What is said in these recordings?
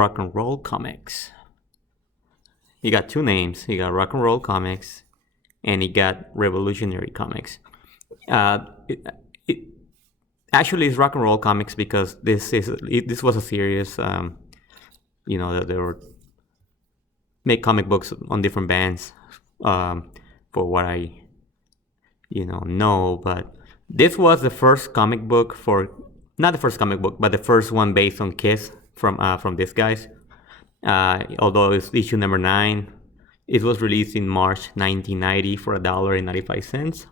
Rock and Roll Comics. He got two names. He got Rock and Roll Comics, and he got Revolutionary Comics. It actually it's Rock and Roll Comics because this was a series. They were make comic books on different bands. For what I know, but this was the first comic book not the first comic book, but the first one based on Kiss from these guys. Although it's issue number 9, it was released in March 1990 for $1.95.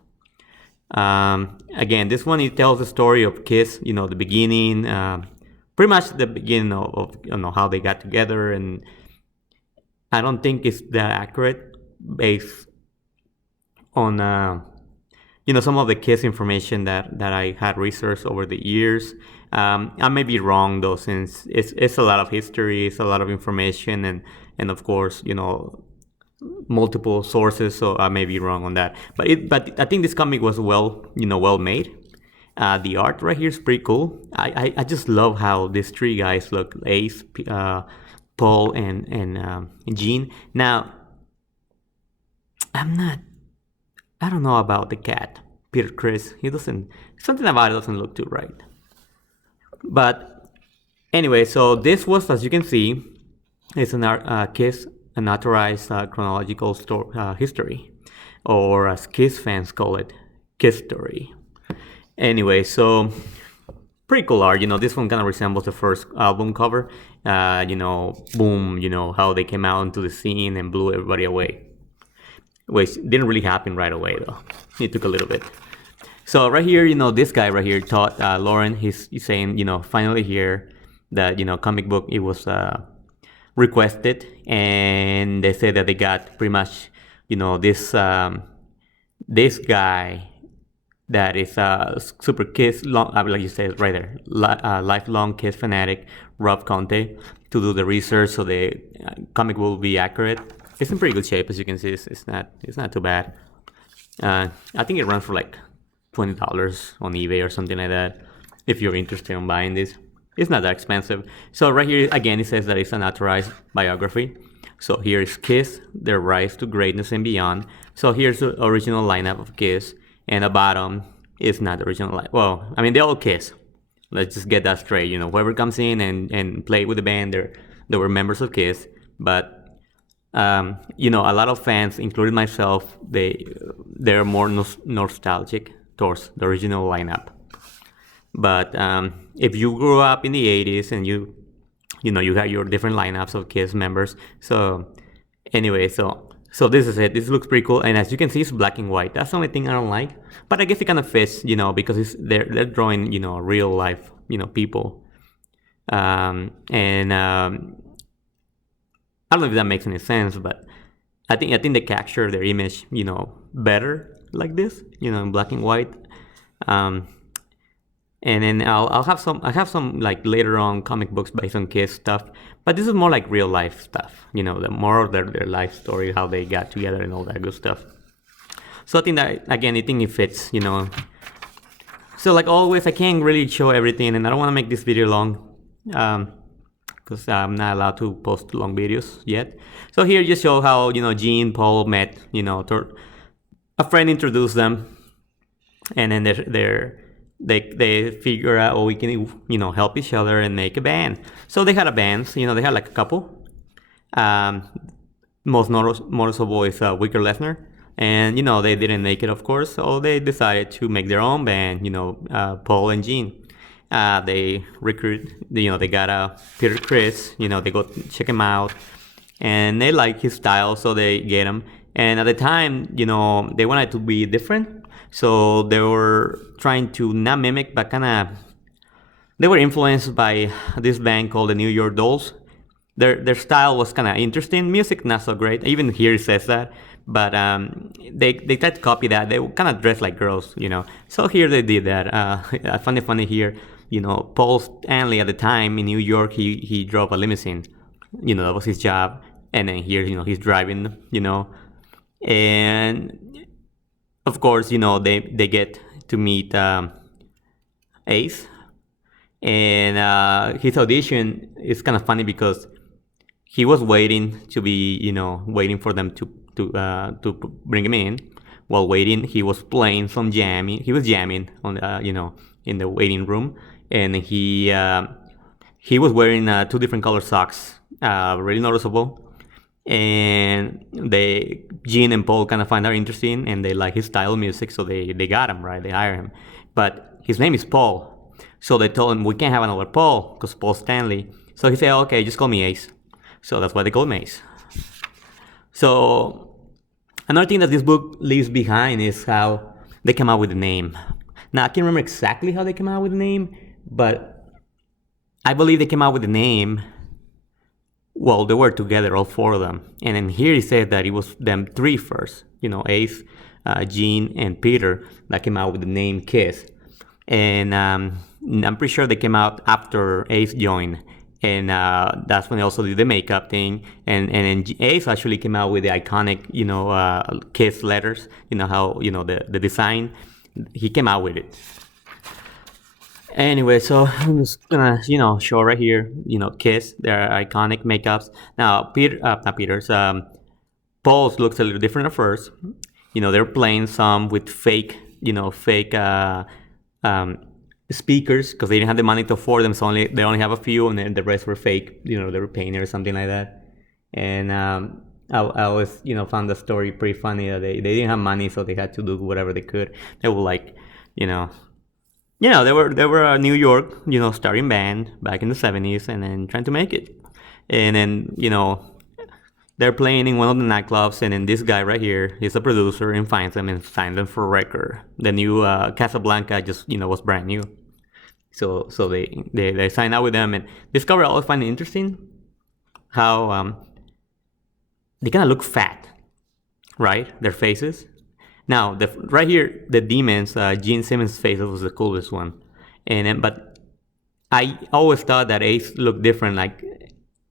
Again, this one, it tells the story of Kiss, the beginning, pretty much the beginning of how they got together, and I don't think it's that accurate based on some of the Kiss information that I had researched over the years. I may be wrong though, since it's a lot of history, it's a lot of information, and of course multiple sources, so I may be wrong on that. But I think this comic was well made. The art right here is pretty cool. I just love how these three guys look: Ace, Paul, and Gene. Now, I don't know about the cat, Peter Chris. Something about it doesn't look too right. But anyway, so this was, as you can see, it's an Kiss unauthorized chronological history, or as Kiss fans call it, Kiss story. Anyway, so pretty cool art. This one kind of resembles the first album cover. Boom, how they came out into the scene and blew everybody away. Which didn't really happen right away though. It took a little bit. So right here, this guy right here, Todd Lauren, he's saying, finally here that, comic book, it was requested, and they say that they got pretty much, this guy that is super Kiss, like you said right there, lifelong Kiss fanatic, Rob Conte, to do the research so the comic will be accurate. It's in pretty good shape, as you can see. It's not too bad. I think it runs for like $20 on eBay or something like that, if you're interested in buying this. It's not that expensive. So right here, again, it says that it's an authorized biography. So here is Kiss, their rise to greatness and beyond. So here's the original lineup of Kiss, and the bottom is not the original lineup. Well, I mean, they all Kiss. Let's just get that straight. Whoever comes in and play with the band, they were members of Kiss. But a lot of fans, including myself, they're more nostalgic towards the original lineup. But if you grew up in the 80s and you got your different lineups of Kiss members. So anyway, so this is it. This looks pretty cool, and as you can see, it's black and white. That's the only thing I don't like, but I guess it kind of fits, because they're drawing real life people, and I don't know if that makes any sense, but I think they capture their image, better like this, in black and white. And then I have some like later on comic books based on Kiss stuff, but this is more like real life stuff, the more of their life story, how they got together and all that good stuff. So I think that, again, I think it fits, So like always, I can't really show everything, and I don't want to make this video long. Because I'm not allowed to post long videos yet. So here just show how, Gene, Paul met, a friend introduced them, and then they figure out, we can, help each other and make a band. So they had a band, they had like a couple. Most noticeable is Wicker Lesnar, and, they didn't make it, of course, so they decided to make their own band, Paul and Gene. They recruit, they got Peter Chris, they go check him out, and they like his style, so they get him. And at the time, they wanted to be different, so they were trying to not mimic, but they were influenced by this band called the New York Dolls. Their style was kind of interesting, music not so great, even here it says that, but they tried to copy that. They kind of dressed like girls, so here they did that. I find it funny here. Paul Stanley at the time in New York, he drove a limousine. That was his job. And then here, he's driving, and of course, they get to meet Ace. And his audition is kind of funny because he was waiting to be, waiting for them to bring him in. While waiting, he was playing some jamming. He was jamming on, in the waiting room, and he was wearing two different color socks, really noticeable. And Gene and Paul kind of find that interesting, and they like his style of music, so they got him, right? They hire him, but his name is Paul, so they told him we can't have another Paul because Paul Stanley. So he said, okay, just call me Ace. So that's why they call him Ace. So another thing that this book leaves behind is how they came out with the name. Now, I can't remember exactly how they came out with the name, but I believe they came out with the name. Well, they were together, all four of them. And then here he said that it was them three first, Ace, Gene, and Peter, that came out with the name Kiss. And I'm pretty sure they came out after Ace joined. And that's when they also did the makeup thing. And then Ace actually came out with the iconic, Kiss letters. You know how, the design. He came out with it. Anyway, so I'm just gonna, show right here, Kiss, their iconic makeups. Now, not Peter's, Paul's looks a little different at first. They're playing some with fake speakers because they didn't have the money to afford them, so they only have a few, and then the rest were fake. They were painted or something like that. And I always, found the story pretty funny that they didn't have money, so they had to do whatever they could. They were like, they were a New York, starting band back in the 70s, and then trying to make it. And then, they're playing in one of the nightclubs, and then this guy right here is a producer and finds them and signs them for a record. The new Casablanca just, was brand new. So they sign out with them, and this cover I always find it interesting how they kind of look fat, right? Their faces. Now, right here, the Demons, Gene Simmons' face was the coolest one. But I always thought that Ace looked different. Like,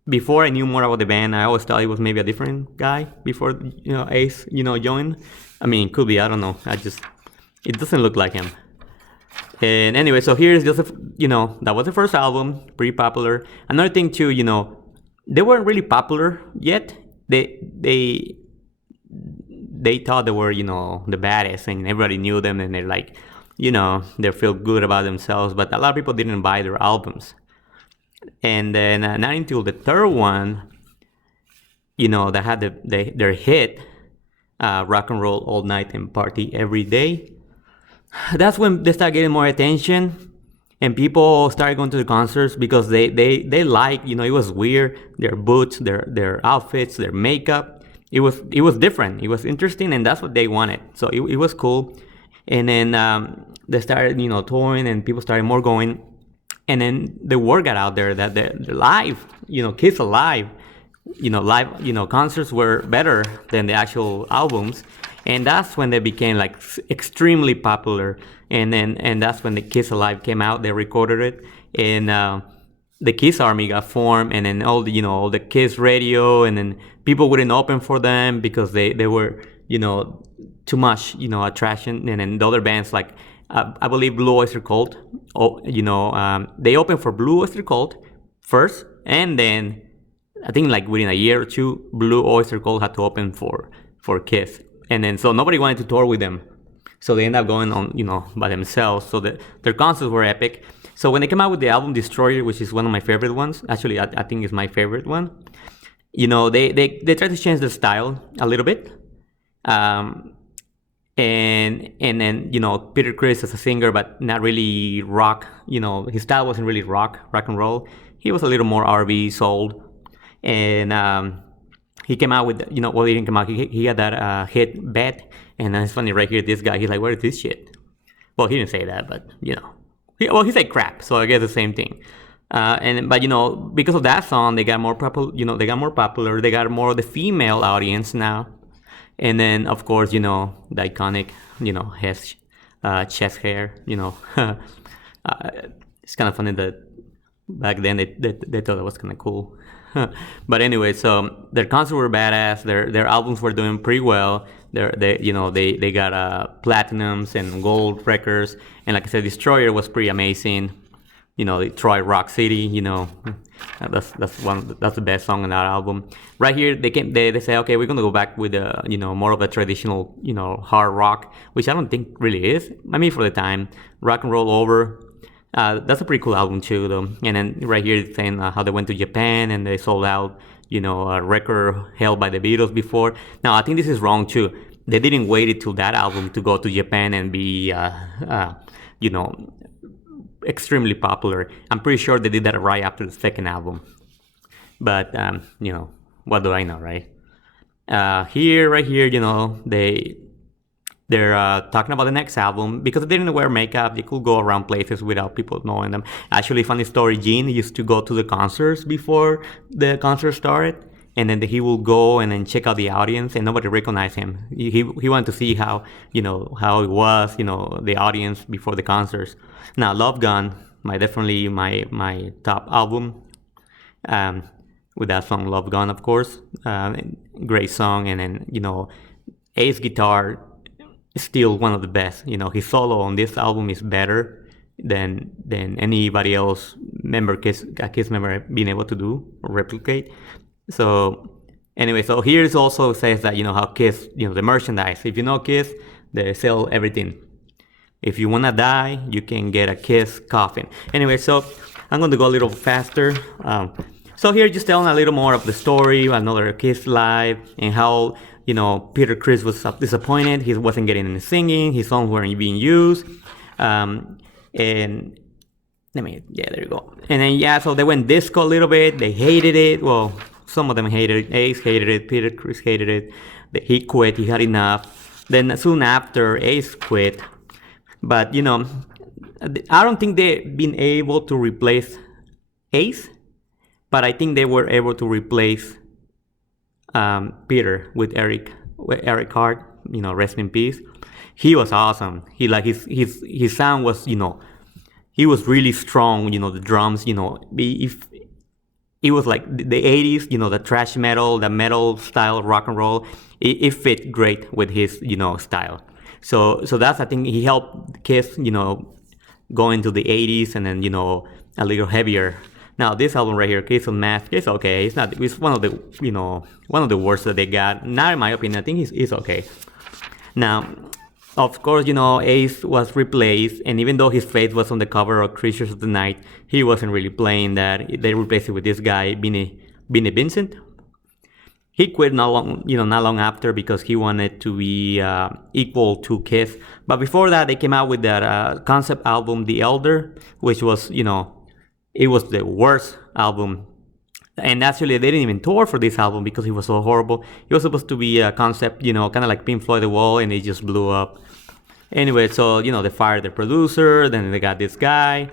before I knew more about the band, I always thought he was maybe a different guy before, Ace, joined. I mean, could be, I don't know. It doesn't look like him. And anyway, so here's just, that was the first album, pretty popular. Another thing too, they weren't really popular yet. They thought they were, the baddest, and everybody knew them, and they're like, they feel good about themselves. But a lot of people didn't buy their albums. And then not until the third one, they had their hit, Rock and Roll All Night and Party Every Day. That's when they started getting more attention, and people started going to the concerts because they like, it was weird. Their boots, their outfits, their makeup. It was different. It was interesting, and that's what they wanted. So it was cool. And then they started, touring, and people started more going. And then the word got out there that the live, Kiss Alive, live, concerts were better than the actual albums. And that's when they became like extremely popular. And that's when the Kiss Alive came out. They recorded it, and the Kiss Army got formed. And then all the Kiss radio, and then people wouldn't open for them because they were, too much, attraction. And then the other bands like, I believe Blue Oyster Cult, they opened for Blue Oyster Cult first, and then I think like within a year or two, Blue Oyster Cult had to open for Kiss. And then so nobody wanted to tour with them. So they ended up going on, by themselves. So their concerts were epic. So when they came out with the album Destroyer, which is one of my favorite ones, actually I think it's my favorite one, they tried to change the style a little bit. And then, Peter Criss as a singer, but not really rock, his style wasn't really rock and roll. He was a little more R&B, soul. And he came out with, he didn't come out, he had that hit Bet. And it's funny right here, this guy, he's like, where is this shit? Well, he didn't say that, but, he said crap, so I guess the same thing. But because of that song, they got more popular, they got more of the female audience now. And then, of course, the iconic, chest hair, it's kind of funny that back then they thought it was kind of cool. But anyway, so their concerts were badass. Their albums were doing pretty well. They got platinums and gold records. And like I said, Destroyer was pretty amazing. Detroit Rock City, that's the best song on that album. Right here, they say, okay, we're gonna go back with more of a traditional, hard rock, which I don't think really is. I mean, for the time, Rock and Roll Over. That's a pretty cool album too, though. And then right here, it's saying how they went to Japan and they sold out, a record held by the Beatles before. Now, I think this is wrong too. They didn't wait until that album to go to Japan and be, extremely popular. I'm pretty sure they did that right after the second album. But, what do I know, right? Right here, they're talking about the next album. Because they didn't wear makeup, they could go around places without people knowing them. Actually, funny story, Gene used to go to the concerts before the concert started. And then he will go and then check out the audience, and nobody recognized him. He wanted to see how how it was, the audience before the concerts. Now, Love Gun, definitely my top album, with that song Love Gun, of course. Great song, and then Ace guitar is still one of the best. His solo on this album is better than anybody else Kiss member being able to do or replicate. So anyway, so here it also says that how Kiss, the merchandise. If you know Kiss, they sell everything. If you wanna die, you can get a Kiss coffin. Anyway, so I'm going to go a little faster. So here, just telling a little more of the story, another Kiss live, and how Peter Criss was disappointed. He wasn't getting any singing. His songs weren't being used, and there you go. And then so they went disco a little bit. They hated it. Well, some of them hated it. Ace hated it. Peter Criss hated it. He quit. He had enough. Then soon after, Ace quit. But I don't think they've been able to replace Ace. But I think they were able to replace Peter with Eric Hart. Rest in peace. He was awesome. His sound was he was really strong. The drums. It was like the 80s, the thrash metal, the metal style rock and roll. It fit great with his, style. So that's, I think, he helped Kiss, go into the 80s and then, a little heavier. Now this album right here, Kiss Unmasked, it's okay. It's one of the worst that they got. Not in my opinion. I think it's okay. Now, of course, Ace was replaced, and even though his face was on the cover of Creatures of the Night, he wasn't really playing that. They replaced it with this guy, Vincent. He quit not long after because he wanted to be equal to Kiss. But before that, they came out with that concept album, The Elder, which was, it was the worst album. And actually, they didn't even tour for this album because it was so horrible. It was supposed to be a concept, kind of like Pink Floyd The Wall, and it just blew up. Anyway, so, they fired the producer, then they got this guy,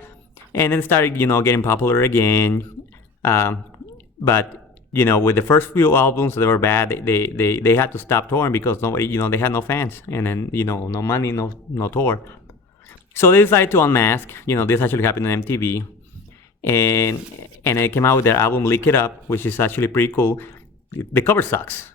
and then started, getting popular again. But, with the first few albums, they were bad. They had to stop touring because nobody, they had no fans, and then, no money, no tour. So they decided to unmask. This actually happened on MTV. And they came out with their album Lick It Up, which is actually pretty cool. The cover sucks,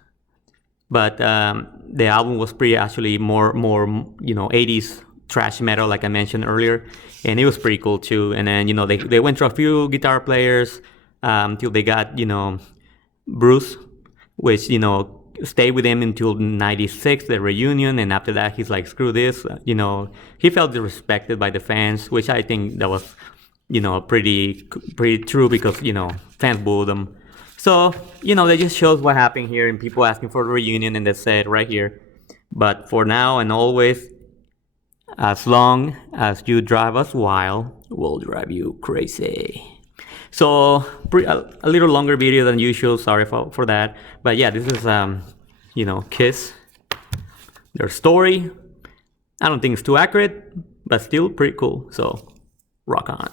but the album was actually more 80s thrash metal, like I mentioned earlier, and it was pretty cool too. And then they went through a few guitar players until they got Bruce, which stayed with him until '96, the reunion, and after that he's like, screw this. He felt disrespected by the fans, which I think that was pretty true because, fans booed them. So, they just shows what happened here and people asking for the reunion, and they said right here, but for now and always, as long as you drive us wild, we'll drive you crazy. So, a little longer video than usual, sorry for that. But yeah, this is, Kiss, their story. I don't think it's too accurate, but still pretty cool. So, rock on.